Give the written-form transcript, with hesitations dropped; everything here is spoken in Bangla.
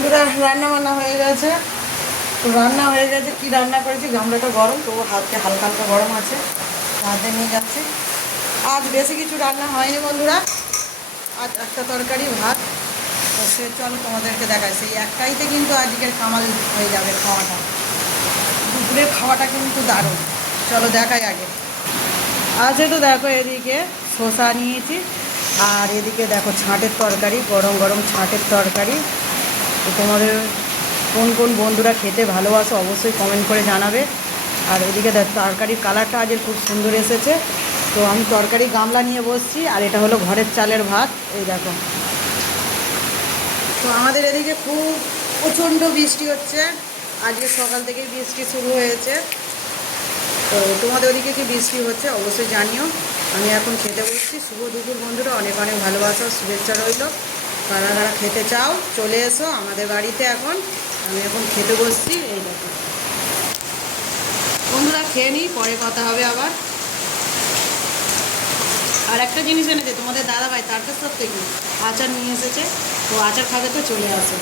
বন্ধুরা রান্না বান্না হয়ে গেছে। তো রান্না হয়ে গেছে, কি রান্না করেছি, গামলাটা গরম, তবু হাতে হালকা হালকা গরম আছে, হাতে নিয়ে যাচ্ছি। আজ বেশি কিছু রান্না হয়নি বন্ধুরা, আজ একটা তরকারি ভাত। তো সে চলো তোমাদেরকে দেখায়, সেই একটাইতে কিন্তু আজকের কামাল হয়ে যাবে খাওয়াটা। দুপুরের খাওয়াটা কিন্তু দারুণ। চলো দেখাই আগে। আছে তো দেখো, এদিকে শসা নিয়েছি, আর এদিকে দেখো ছাঁটের তরকারি, গরম গরম ছাঁটের তরকারি। তো তোমাদের কোন কোন বন্ধুরা খেতে ভালোবাসো অবশ্যই কমেন্ট করে জানাবে। আর এদিকে দেখো তরকারির কালারটা আজ খুব সুন্দর এসেছে। তো আমি তরকারি গামলা নিয়ে বসছি, আর এটা হলো ঘরের চালের ভাত। এই দেখো, তো আমাদের এদিকে খুব প্রচণ্ড বৃষ্টি হচ্ছে, আজকে সকাল থেকেই বৃষ্টি শুরু হয়েছে। তো তোমাদের ওদিকে কি বৃষ্টি হচ্ছে অবশ্যই জানিও। আমি এখন খেতে বসছি। শুভ দুপুর বন্ধুরা, অনেক অনেক ভালোবাসা শুভেচ্ছা রইল। কারা কারা খেতে চাও চলে এসো আমাদের বাড়িতে। এখন আমি এখন খেতে বসছি। এই দেখো বন্ধুরা, খেয়ে নিই, পরে কথা হবে আবার। আর একটা জিনিস এনেছে তোমাদের দাদাভাই, তারকেশ্বর থেকে আচার নিয়ে এসেছে। তো আচার খাবে, তো চলে আসে।